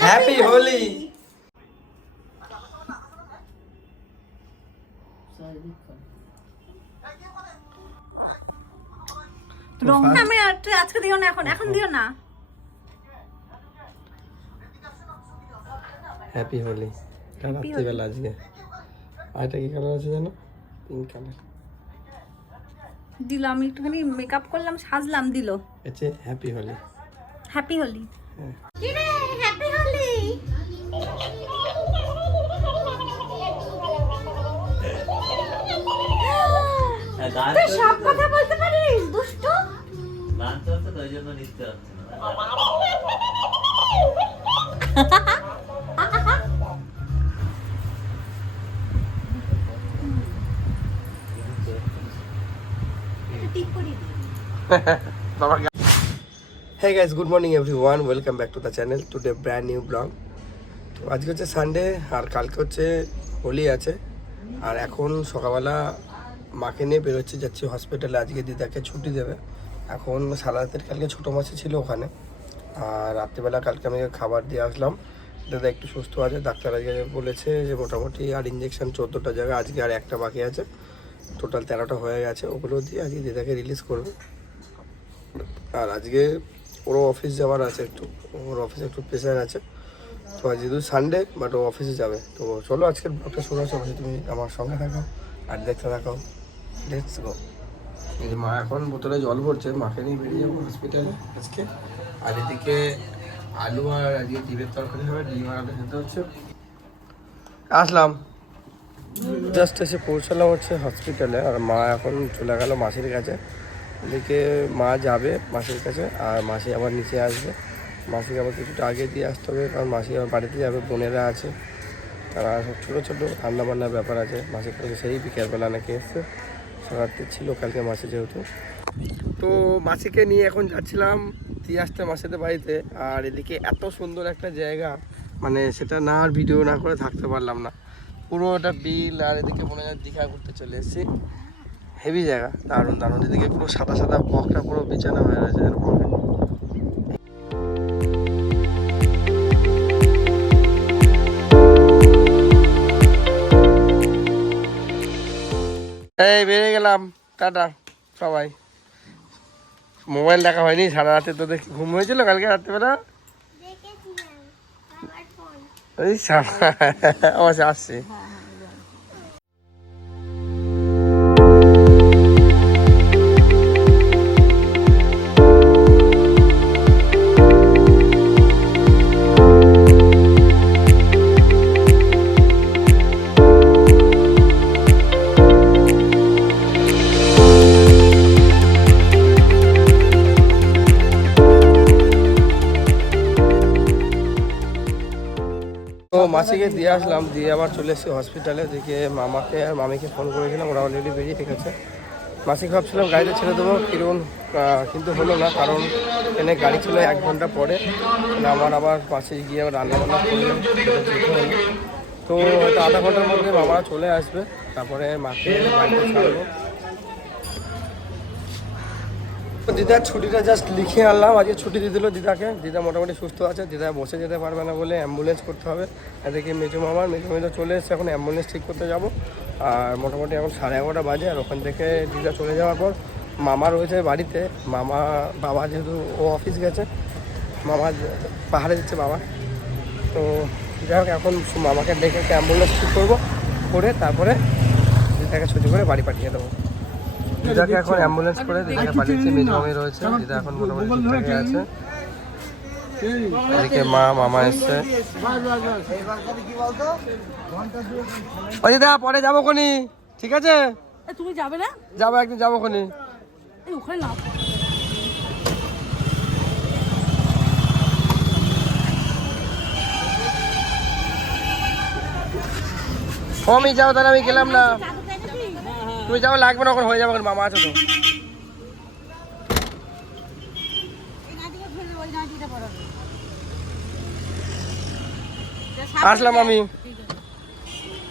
Happy Holi রং আমি আর আজকে দিও না এখন এখন দিও না। হ্যাপি হোলি রাত্রিবেলা আজকে। আর এটা কি কালার আছে জানো? পিঙ্ক কালার দিল আমি একটুখানি মেকআপ করলাম সাজলাম দিল। হ্যাপি হোলি হ্যাপি হোলি হ্যাঁ। তুই সব কথা বলতে পারিস দুষ্টু? গান চলছে তো ওই জন্য নিতে পারছে না। ঠিক করি হ্যাঁ guys good morning everyone welcome back to the channel today brand new vlog তো আজকে হচ্ছে সানডে আর কালকে হচ্ছে হোলি আছে। আর এখন সকালবেলা মাকে নিয়ে বেরোচ্ছি, যাচ্ছি হসপিটালে আজকে দিদাকে ছুটি দেবে। এখন সারা রাতের কালকে ছোটো মাসি ছিল ওখানে। আর রাত্রিবেলা কালকে আমি খাবার দিয়ে আসলাম। দাদা একটু সুস্থ আছে। ডাক্তার আজকে বলেছে যে মোটামুটি আর ইঞ্জেকশন চোদ্দোটা জায়গায়। আজকে আর একটা বাকি আছে। টোটাল তেরোটা হয়ে গেছে। ওগুলো দিয়ে আজকে দিদাকে রিলিজ করবে। আর আজকে ওরও অফিস যাওয়ার আছে একটু, ওর অফিসে একটু প্রেশার আছে। তো আজ যেহেতু সানডে বাট ও অফিসে যাবে। তো চলো আজকের ব্লগটা শুরু আছে অবশ্যই তুমি আমার সঙ্গে থাকো আর দেখতে থাকো। লেটস গো এই মা এখন বোতলে জল ভরছে, মাকে নিয়ে বেরিয়ে যাব হসপিটালে আজকে। আর এদিকে আলু আর আজকে ডিমের তরকারি হবে, ডিম আর আলু খেতে হচ্ছে। আসলাম। জাস্ট এসে পৌঁছালাম হচ্ছে হসপিটালে আর মা এখন চলে গেল মাসির কাছে। এদিকে মা যাবে মাসির কাছে, আর মাসি আবার নিচে আসবে। মাসিকে আবার কিছুটা আগে দিয়ে আসতে হবে, কারণ মাসি আবার বাড়িতে যাবে, বোনেরা আছে। তারা সব ছোটো ছোটো রান্না বান্নার ব্যাপার আছে। মাসির কাছে সেই বিকেলবেলা নাকি এসছে। রাত্রে ছিল কালকে মাসি যেহেতু। তো মাসিকে নিয়ে এখন যাচ্ছিলাম দিয়ে আসতে মাসিদের বাড়িতে। আর এদিকে এত সুন্দর একটা জায়গা মানে সেটা না আর ভিডিও না করে থাকতে পারলাম না। পুরো ওটা বিল আর এদিকে মনে হয় দীঘা ঘুরতে চলে এসেছি। হেভি জায়গা দারুণ দারুণ। এদিকে পুরো সাদা সাদা বকটা পুরো বিছানা হয়ে রয়েছে। এর বকে। এই বেরিয়ে গেলাম। টাটা সবাই। মোবাইল দেখা হয়নি সারা রাতে তোদের কি ঘুম হয়েছিল কালকে রাত্রিবেলা? ওই অবশ্যই আসছি। মাসিকে দিয়ে আসলাম, দিয়ে আবার চলে এসেছি হসপিটালে দিকে মামাকে আর মামিকে ফোন করেছিলাম, ওরা অলরেডি বেরিয়ে ঠিক আছে মাসিকে ভাবছিলাম গাড়িতে ছেড়ে দেবো, কীরকম কিন্তু হলো না, কারণ এখানে গাড়ি ছিল এক ঘণ্টা পরে। আমার আবার পাশে গিয়ে আবার রান্না বান্না করলে সেটা যেতে তো আধা ঘণ্টার মধ্যে মামারা চলে আসবে, তারপরে মাকে বাড়িতে ছাড়বো। দিদার ছুটিটা জাস্ট লিখে আনলাম। আজকে ছুটি দিয়ে দিল দিদাকে। দিদা মোটামুটি সুস্থ আছে। দিদা বসে যেতে পারবে না বলে অ্যাম্বুলেন্স করতে হবে। এদিকে মেজো মামার, মেজো মেজো চলে এসেছে। এখন অ্যাম্বুলেন্স ঠিক করতে যাব। আর মোটামুটি এখন সাড়ে এগারোটা বাজে আর ওখান থেকে দিদা চলে যাওয়ার পর মামা রয়েছে বাড়িতে। মামা, বাবা যেহেতু ও অফিস গেছে, মামা পাহাড়ে যাচ্ছে বাবা। তো যাই হোক, এখন মামাকে ডেকে একটা অ্যাম্বুলেন্স ঠিক করব। করে তারপরে দিদাকে ছুটি করে বাড়ি পাঠিয়ে দেবো। দিদাকে এখন অ্যাম্বুলেন্স করে দিদাকে পাঠিয়েছে মেজো রয়েছে। দিদা এখন মোটামুটি ঠিকঠাকই আছে। এদিকে মা মামা এসছে। ও দিদা পরে যাব খনি। ঠিক আছে? তুমি যাবে না? যাব একদিন যাব খনি। ওখানে না ও, আমি যাও তাহলে আমি গেলাম না। তুমি যাও, লাগবে না, ওখানে হয়ে যাবে মামা আছে তো। আসলাম আমি।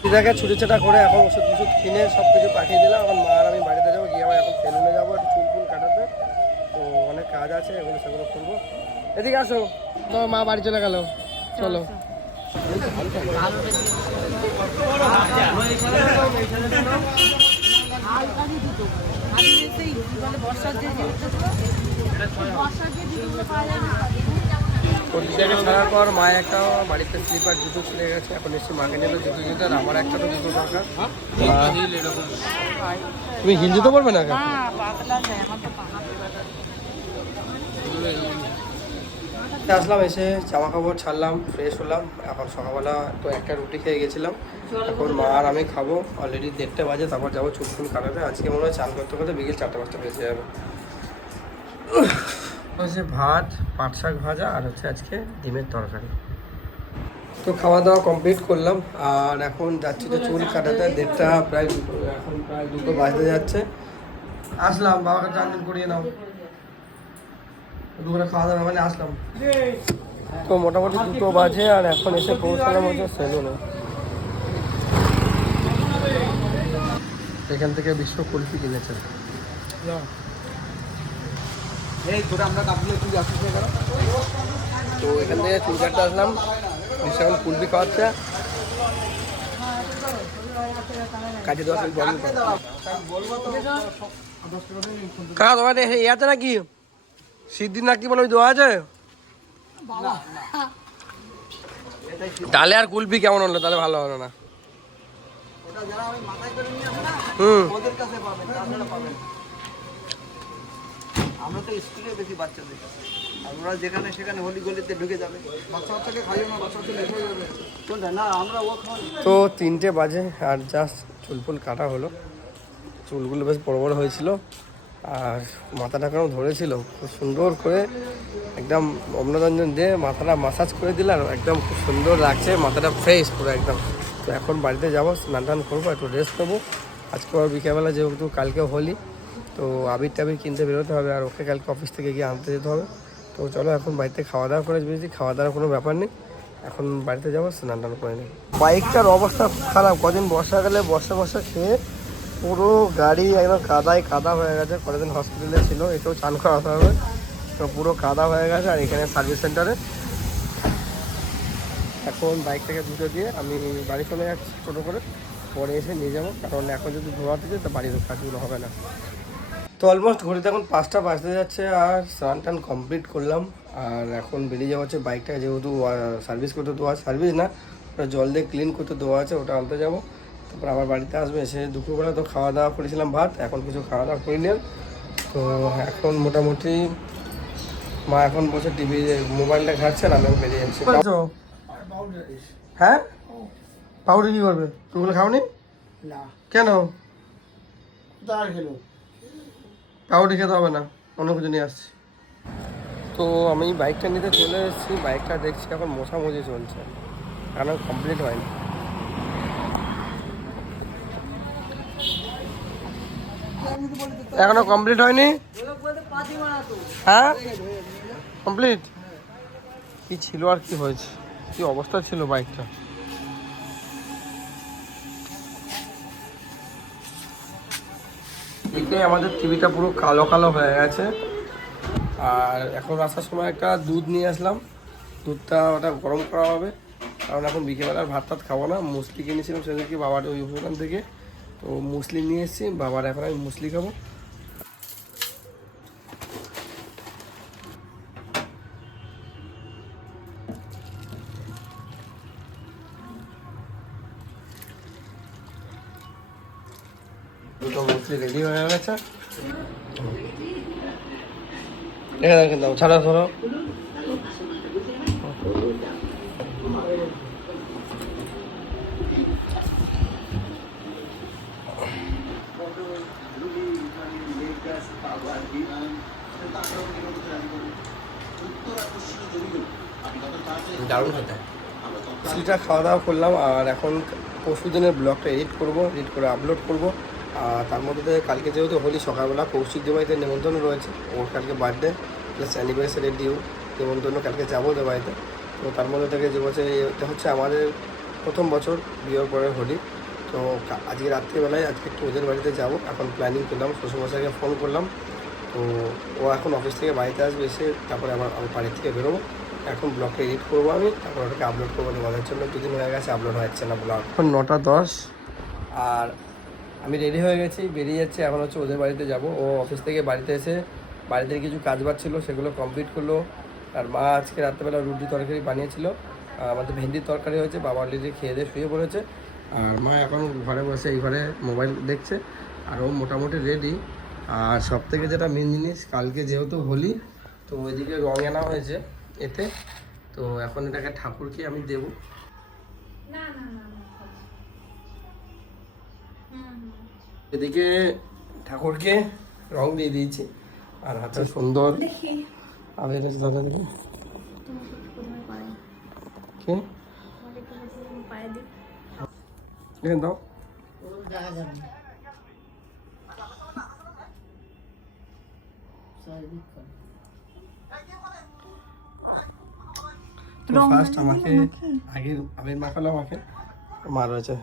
দিদাকে ছুটি ছাটা করে এখন ওষুধ টষুধ কিনে সব কিছু পাঠিয়ে দিলাম। এখন মা আর আমি বাড়িতে যাব, গিয়ে আমার এখন সেলুনে যাব, একটু চুল ফুল কাটাতে। তো অনেক কাজ আছে, এগুলো সেগুলো করব। এদিকে আসো। তো মা বাড়ি চলে গেল। চলো। প্রতিটাকে ছাড়ার পর মায়ের একটা বাড়িতে স্লিপার জুতো ছিঁড়ে গেছে এখন এসে মাকে নিল জুতো জুতো আর আমার একটা তো জুতো দরকার। তুমি হিল জুতো পরবে না আসলাম এসে জামা কাপড় ছাড়লাম ফ্রেশ হলাম এখন সকালবেলা তো একটা রুটি খেয়ে গেছিলাম। এখন মা আর আমি খাব। অলরেডি দেড়টা বাজে তারপর যাব চুল ফুল কাটাতে আজকে মনে হয় চান করতে করতে বিকেল চারটে পাঁচটা বেজে যাবে। হচ্ছে ভাত পাট শাক ভাজা আর হচ্ছে আজকে ডিমের তরকারি। তো খাওয়া দাওয়া কমপ্লিট করলাম। আর এখন যাচ্ছি তো চুল কাটাতে। দেড়টা প্রায় দুটো এখন প্রায় দুটো বাজতে যাচ্ছে। আসলাম বাবাকে চান করিয়ে নাও। দুপুরে খাওয়া দাওয়া মানে আসলাম। তো মোটামুটি দুটো বাজে আর এখন এসে পৌঁছালাম হচ্ছে সেলুনে। এখান থেকে বিশ্ব কুলফি কিনেছে এই তোরা আমরা কাপড় তুই আসিস না কেন? তো এখান থেকে চুল কাটতে আসলাম। বিশ্ব এখন কুলফি খাওয়াচ্ছে। কাকা তোমার আছে নাকি নাকি বলে ওই দেওয়া আছে? তাহলে আর কুলফি কেমন হলো? তাহলে ভালো হলো না ওটা যারা আমি মাথায় করে নিয়ে আসে না হুম। ওদের কাছে পাবেন তাছাড়া পাবেন আমরা তো স্কুলে দেখি বাচ্চাদের আর যেখানে সেখানে হলি গলিতে ঢুকে যাবে। বাচ্চা বাচ্চাকে খাইও না বাচ্চা বাচ্চা লেট যাবে। কোনটা? না আমরা ও তো তিনটে বাজে আর জাস্ট চুল ফুল কাটা হলো। চুলগুলো বেশ বড় বড় হয়েছিল। আর মাথাটা কেন ধরেছিল? খুব সুন্দর করে একদম অম্লরঞ্জন দিয়ে মাথাটা মাসাজ করে দিলাম একদম খুব সুন্দর লাগছে। মাথাটা ফ্রেশ পুরো একদম। তো এখন বাড়িতে যাব, স্নান টান করব, একটু রেস্ট নেব। আজকে আবার বিকেলবেলা যেহেতু কালকে হোলি, তো আবির টাবির কিনতে বেরোতে হবে আর ওকে কালকে অফিস থেকে গিয়ে আনতে যেতে হবে। তো চলো এখন বাড়িতে খাওয়া দাওয়া করে বেরিয়েছি খাওয়া দাওয়ার কোনো ব্যাপার নেই। এখন বাড়িতে যাব, স্নান টান করে নিই বাইকটার অবস্থা খারাপ, কদিন বর্ষাকালে বর্ষা বর্ষা খেয়ে পুরো গাড়ি একদম কাদায় কাদা হয়ে গেছে। কতদিন হসপিটালে ছিল এটাও চান করাতে হবে। তো পুরো কাদা হয়ে গেছে আর এখানে সার্ভিস সেন্টারে এখন বাইকটাকে দুটো দিয়ে আমি বাড়ি চলে যাচ্ছি টোটো করে। পরে এসে নিয়ে যাব কারণ এখন যদি ধোয়াতে যায় তো বাড়ির কাজগুলো হবে না। তো অলমোস্ট ঘড়িতে এখন পাঁচটা বাজতে যাচ্ছে আর স্নান টান কমপ্লিট করলাম। আর এখন বেরিয়ে যাওয়া হচ্ছে বাইকটা যেহেতু সার্ভিস করতে দেওয়া সার্ভিস না ওটা জল দিয়ে ক্লিন করতে দেওয়া আছে ওটা আনতে যাব। তারপর আবার বাড়িতে আসবে এসে দুপুরবেলা তো খাওয়া দাওয়া করেছিলাম ভাত এখন কিছু খাওয়া দাওয়া করে নিলাম তো এখন মোটামুটি মা এখন বসে টিভি মোবাইলটা ঘাটছে আর আমি বেরিয়ে যাচ্ছি। হ্যাঁ? পাউডার কি করবে? তুগুলো খাওনি? না। কেন? পাউডার খেতে হবে না। অন্য কিছু নিয়ে আসছি। তো আমি বাইকটা নিতে চলে এসেছি। বাইকটা দেখছি এখন মোছামুছি চলছে। কারণ কমপ্লিট হয়নি। এখনও কমপ্লিট হয়নি? হ্যাঁ? কমপ্লিট কি ছিল আর কি হয়েছে? কি অবস্থা ছিল বাইকটা? এদিকে আমাদের টিভিটা পুরো কালো কালো হয়ে গেছে। আর এখন আসার সময় একটা দুধ নিয়ে আসলাম। দুধটা ওটা গরম করা হবে। কারণ এখন বিকেলবেলার ভাত টাত খাব না। মুসলি কিনেছিলাম সেদিনকে বাবার ওই দোকান থেকে। তো মুসলি নিয়ে এসেছি। বাবার এখন আমি মুসলি খাব। রেডি হয়ে গেছে। এখানে রেখে দাও ছাড়া ধরো দারুণ খেতে সেটা খাওয়া দাওয়া করলাম আর এখন পরশু দিনের ব্লগটা এডিট করব এডিট করে আপলোড করব। তার মধ্যে থেকে কালকে যেহেতু হোলি সকালবেলা কৌশিক দেবাইতে নেমন্তন্ন রয়েছে। ওর কালকে বার্থডে প্লাস অ্যানিভার্সারি ডিউ নেমন্তন্ন কালকে যাব দেবাইতে। তো তার মধ্যে থেকে যে বছর এটা হচ্ছে আমাদের প্রথম বছর বিয়ের পরে হোলি। তো আজকে রাত্রিবেলায় আজকে একটু ওদের বাড়িতে যাব। এখন প্ল্যানিং করলাম শ্বশুরমশাইকে ফোন করলাম। তো ও এখন অফিস থেকে বাড়িতে আসবে এসে তারপরে আবার আমি বাড়ি থেকে বেরোবো। এখন ব্লগটা এডিট করব আমি তারপর ওটাকে আপলোড করব। তোমাদের জন্য দুদিন হয়ে গেছে আপলোড হচ্ছে না ব্লগ এখন নটা দশ। আর আমি রেডি হয়ে গেছি, বেরিয়ে যাচ্ছি, এখন হচ্ছে ওদের বাড়িতে যাব। ও অফিস থেকে বাড়িতে এসে বাড়িতে কিছু কাজ ছিল, সেগুলো কমপ্লিট করল। আর মা আজকে রাত্রেবেলা রুটি তরকারি বানিয়েছিল। আমাদের ভেন্ডির তরকারি হয়েছে, বাবা অলরেডি খেয়ে দিয়ে শুয়ে পড়েছে। আর মা এখন ঘরে বসে, এই ঘরে মোবাইল দেখছে। আর ও মোটামুটি রেডি আর সব থেকে যেটা মেন জিনিস, কালকে যেহেতু হোলি, তো ওইদিকে রং আনা হয়েছে এতে। তো এখন এটাকে ঠাকুরকে আমি দেবো। না না। এদিকে ঠাকুরকে রং দিয়ে দিয়েছি আর হাতে সুন্দর। দেখি। আবের দাদা দেখি তোমাকে প্রথমে পায়ে কে? তোমাকে একটু প্রথমে পায়ে দিই এখানে দাও ফার্স্ট আমাকে। আগের আবির মাখালো আমাকে। মা রয়েছে।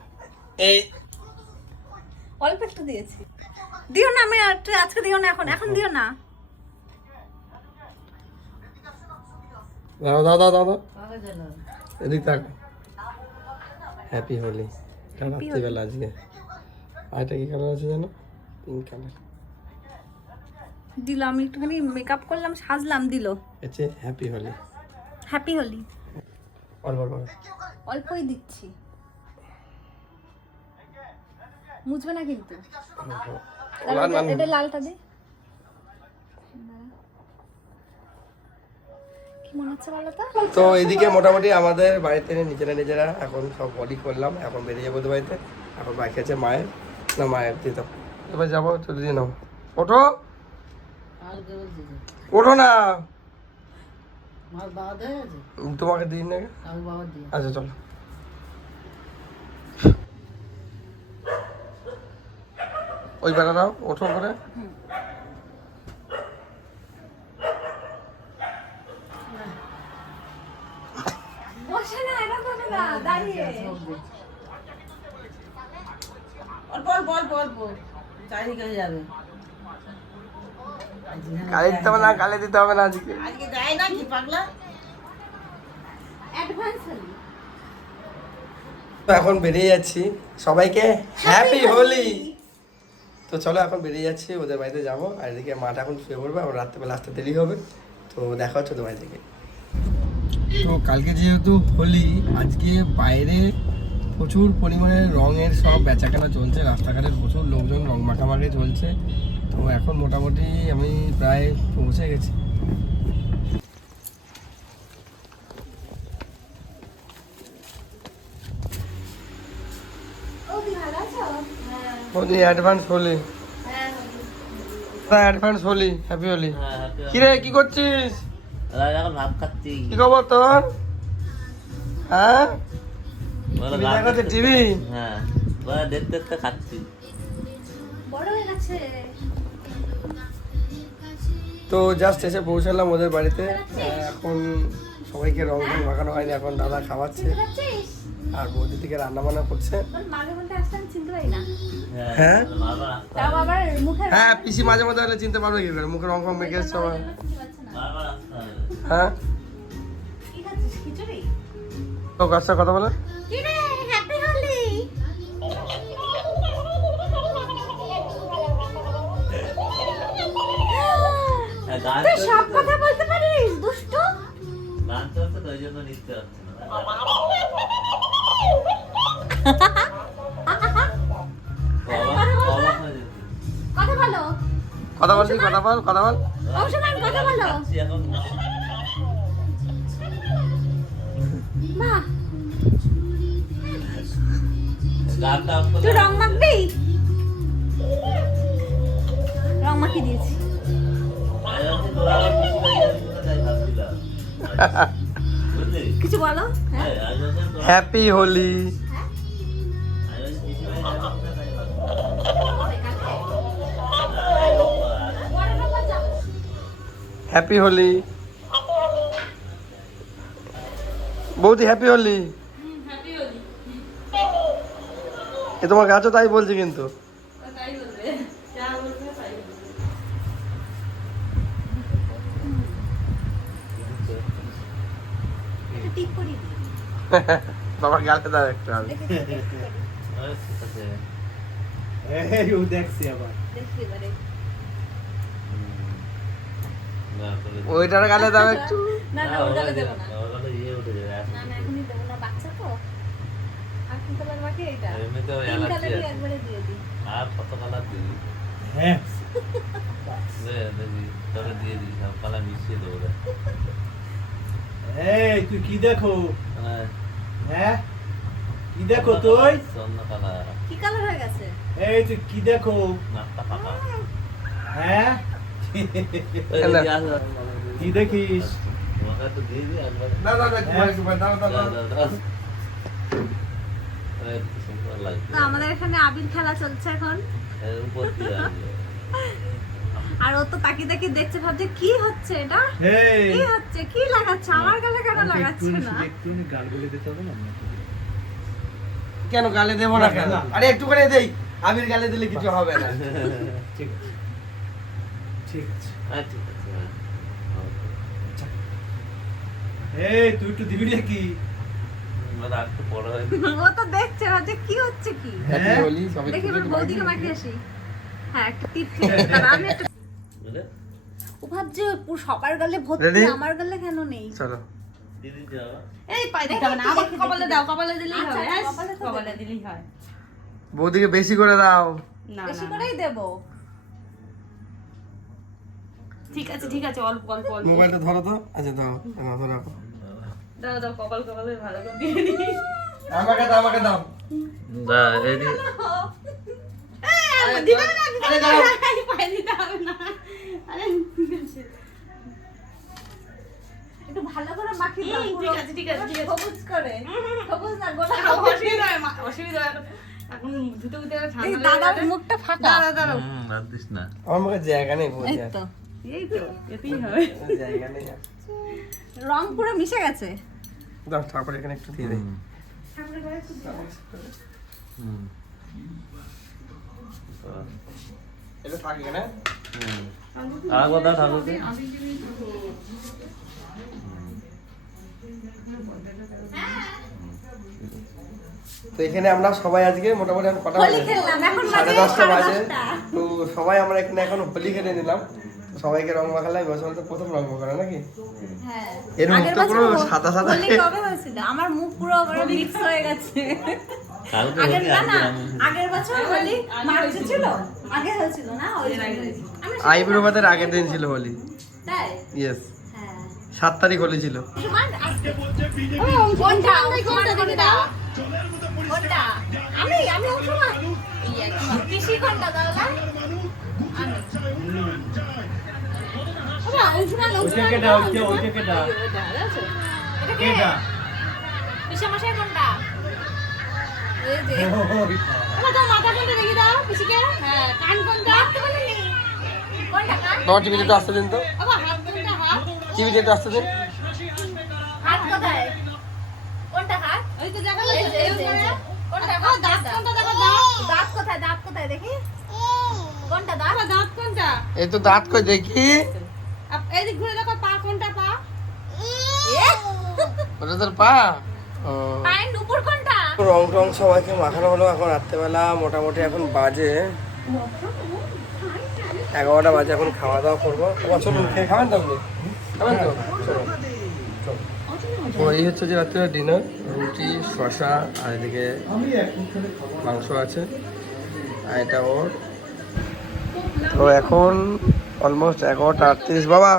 এই অল্প একটু দিয়েছি। দিও না আমি আজকে দিও না এখন। এখন দিও না। দাও দাও দাও দাও এদিক থাক। হ্যাপি হোলি রাত্রিবেলা আজকে। আর এটা কি কালার আছে জানো? পিঙ্ক কালার দিল আমি একটুখানি মেকআপ করলাম সাজলাম দিল। এছে হ্যাপি হোলি হ্যাপি হলি অল্প। অল্পই দিচ্ছি। মুছবে না কিন্তু। এটা লালটা দে। তো তো এদিকে মোটামুটি আমাদের বাড়িতে নিজেরা নিজেরা এখন সব বডি করলাম এখন বেরিয়ে যাব ওদের বাড়িতে। এখন বাকি আছে মায়ের। না মায়ের দিত এবার যাব চলে দিয়ে নাও। ওঠো। ওঠো না। তোমাকে দিন না আচ্ছা চলো ওই বেলা দাও ওঠো করে বসে না এটা করে না দাঁড়িয়ে অল্প অল্প অল্প চারিদিকে হয়ে যাবে। গালি দিতে হবে না দিতে হবে না আজকে। আজকে যায় না কি পাগলা? অ্যাডভান্স এখন বেরিয়ে যাচ্ছি। সবাইকে হ্যাপি হোলি তো চলো এখন বেরিয়ে যাচ্ছি, ওদের বাড়িতে যাব। আর এদিকে মাটা এখন শুয়ে পড়বে, আবার রাত্রেবেলা আসতে দেরি হবে। তো দেখা হচ্ছে ওদের বাড়ি থেকে তো কালকে যেহেতু হোলি, আজকে বাইরে প্রচুর পরিমাণে রঙের সব বেচাকেনা চলছে। রাস্তাঘাটে প্রচুর লোকজন রং মাখামাখি চলছে। তো এখন মোটামুটি আমি প্রায় পৌঁছে গেছি। Holi advance Holi. Advance Holi happy Holi. হ্যাঁ কিরে কি করছিস? দাদা এখন ভাত খাচ্ছি। কি খবর তোর? হ্যাঁ? দেখাচ্ছে টিভি হ্যাঁ দেখতে দেখতে খাচ্ছি। বড় হয়ে গেছে। তো জাস্ট এসে পৌঁছালাম ওদের বাড়িতে। এখন সবাইকে রং টং মাখানো হয়নি এখন দাদা খাওয়াচ্ছে। আর বৌদি থেকে রান্না বান্না করছে মাঝে হ্যাঁ? হ্যাঁ পিসি মাঝে মধ্যে হলে চিনতে পারবে কি করে মুখে রং ফং মেখে সবাই। হ্যাঁ? তো কার সাথে কথা বলে? কি রে হ্যাপি হোলি হ্যাঁ, সব কথা ওই জন্য নিতে পারছি কথা বলো। কথা বলছি কথা বল। কথা বল অংশমান কথা বলো অফ তুই রং মাখবি রং মাখিয়ে দিয়েছি বলে হ্যাঁ? হ্যাঁ, হ্যাপি হোলি। হয়ে। হ্যাপি হোলি। বৌদি হ্যাপি হোলি। এ তোমার গাছও তাই বলছে কিন্তু টিপ করি দিই বাবার গালে দাও একটু আমি। এই ও দেখছি আবার। এবারে। দিই। ওইটার গালে দাও একটু। না না ওরা দেবো না। ইয়ে উঠে যাবে, না না এখনই দেবো না বাচ্চা তো। আর কি কালার বাকি এটা এমনিতেও তিন অ্যালার্জি আছে। একবারে দিয়ে দিই। আর কত কালার দিবি? হ্যাঁ। দে, তোরে দিয়ে দিই, সব কালার মিশিয়ে দেবো রে। এই তুই কি দেখো? মানে, হ্যাঁ? কি দেখো তুই? কি কালার হয়ে গেছে? এই তুই কি দেখো? হ্যাঁ। কি দেখিস? হ্যাঁ। আমাদের এখানে আবির খেলা চলছে এখন এর উপর দিয়ে আসবে। আর ও তো তাকি তাকি দেখছে ভাবছে কি হচ্ছে এটা? কি হচ্ছে? কি লাগাচ্ছে? আমার গালে কেন লাগাচ্ছে না? একটু গাল বলে দিতে হবে না কেন গালে দেবো না কেন। আরে একটু করে দেই। আবির গালে দিলে কিছু হবে না। ঠিক আছে। ঠিক আছে। হ্যাঁ, ঠিক আছে, হ্যাঁ। এই তুই একটু দিবি নাকি? ও তো দেখছে ভাবছে কি হচ্ছে কি? হ্যাপি দেখি এবার বৌদিকে মাখিয়ে আসি। হ্যাঁ একটা টিপ আমি একটা? ও ভাবছে পুরো সবার গালে ভর্তি আমার গালে কেন নেই? চলো। এই পাই দিতে না আমাকে কপালে দাও কপালে দিলেই আচ্ছা, হবে আচ্ছা, হ্যাঁ, কপালে। দিলেই হয়। বৌদিকে বেশি করে দাও। বেশি। করেই দেবো। ঠিক আছে ঠিক আছে অল্প অল্প অল্প। মোবাইলটা ধরো তো। আচ্ছা দাও দাও ধরো দাও দাও কপাল কপালে ভালো করে দিয়ে দিই। আমাকে দাও আমাকে দাও। না, এই একটু ভালো করে মাখিয়ে দাও ঠিক আছে, ঠিক আছে, ঠিক আছে। সবুজ করে। সবুজ না গোলা অসুবিধা অসুবিধা এখন ধুতে ধুতে ঠান্ডা দাদার মুখটা ফাঁকা দাঁড়াও, দাঁড়াও। হুম, দিস না। আমার মুখে জায়গা নেই বৌদি এই তো। এই তো, এতেই হবে। জায়গা নেই। রং পুরো মিশে গেছে। দাও তারপরে এখানে একটু দিয়ে দিই হুম। এটা থাক আর তো এখানে আমরা সবাই আজকে মোটামুটি এখন কটা বাজে? সাড়ে দশটা বাজে। তো সবাই আমরা এখানে এখন হোলি খেলে নিলাম। সবাইকে রং মাখালাম এবছর তো প্রথম রং মাখানো নাকি? হ্যাঁ। এর মুখ তো পুরো সাদা সাদা। আমার মুখ পুরো মিক্স হয়ে গেছে। আগের হোলি, না না আগের বছর হোলি মার্চে ছিল আগে হয়েছিল না ওই আইব্রো বাদের আগের দিন ছিল হোলি। তাই? ইয়েস হ্যাঁ। সাত তারিখ হোলি ছিল। সুমান, আজকে- কোনটা? কোনটা কোনটা? কোনটা? আমি আমি অংশমান পিসি কোনটা দাদা আমি। ওরা অংশমান ওইটা অংশমান কেটা ওইটা ওইটা কেটা কেটা পিসামশাই কোনটা? এই যে ওই ওরা মাথা কোনটা দেখি দাও, পিসিকে। হ্যাঁ, কান কোনটা? কোনটা কান তোমার টিভিতে একটু আসতে দিন তো আবার হাত কোনটা হাত? টিভিতে একটু আসতে দিন হাত কোথায় কোনটা হাত ওই তো দেখা এই যে, এই এই যে, এই উপরে। যে। কোনটা দাঁত কোনটা? দেখো, দাঁত। দাঁত কোথায় দাঁত কোথায় দেখি কোনটা দাঁত দাঁত কোনটা? এই তো দাঁত কই দেখি ঘুরে দেখো, পা কোনটা পা? এ, ওটা তোর পা পায়ের নুপুর কোনটা রং টং সবাইকে মাখানো হলো। এখন রাত্রেবেলা মোটামুটি এখন বাজে। এগারোটা বাজে, এখন খাওয়া দাওয়া করব। চলুন, খেয়ে খাবেন তো আপনি? খাবেন তো? এই হচ্ছে যে রাত্রে ডিনার রুটি শশা আর এদিকে মাংস আছে। আর এটা ওর। তো এখন অলমোস্ট এগারোটা আটত্রিশ। বাবা,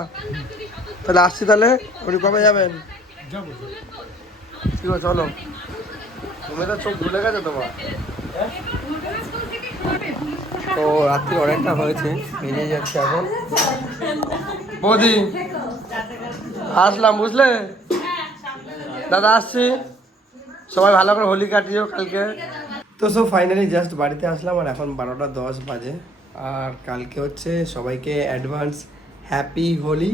তাহলে আসছি তাহলে? আপনি কবে যাবেন? ঠিক আছে, চলো। তো চোখ ভুলে গেছে তোমার? তো রাত্রি অনেকটা হয়েছে বেরিয়ে যাচ্ছে এখন। বৌদি আসলাম বুঝলে? দাদা আসছি। সবাই ভালো করে হোলি কাটিও কালকে। তো সব ফাইনালি জাস্ট বাড়িতে আসলাম আর এখন বারোটা দশ বাজে। আর কালকে হচ্ছে সবাইকে অ্যাডভান্স হ্যাপি হোলি।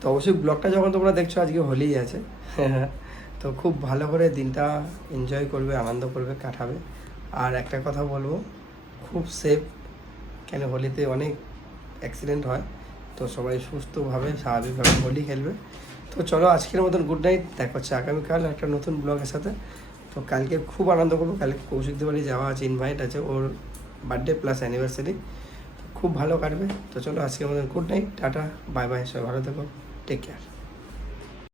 তো অবশ্যই ব্লগটা যখন তোমরা দেখছ আজকে হোলিই আছে। তো খুব ভালো করে দিনটা এনজয় করবে, আনন্দ করবে, কাটাবে। আর একটা কথা বলব, খুব সেফ কেন হোলিতে অনেক অ্যাক্সিডেন্ট হয়, তো সবাই সুস্থভাবে, স্বাভাবিকভাবে হোলি খেলবে। তো চলো আজকের মতন গুড নাইট দেখা হচ্ছে আগামীকাল একটা নতুন ব্লগের সাথে। তো কালকে খুব আনন্দ করব, কালকে কৌশিকদের বাড়ি যাওয়া আছে ইনভাইট আছে, ওর বার্থডে প্লাস অ্যানিভার্সারি খুব ভালো কাটবে, তো চলো আজকের মতন good night tata bye bye সবাই ভালো থেকো টেক কেয়ার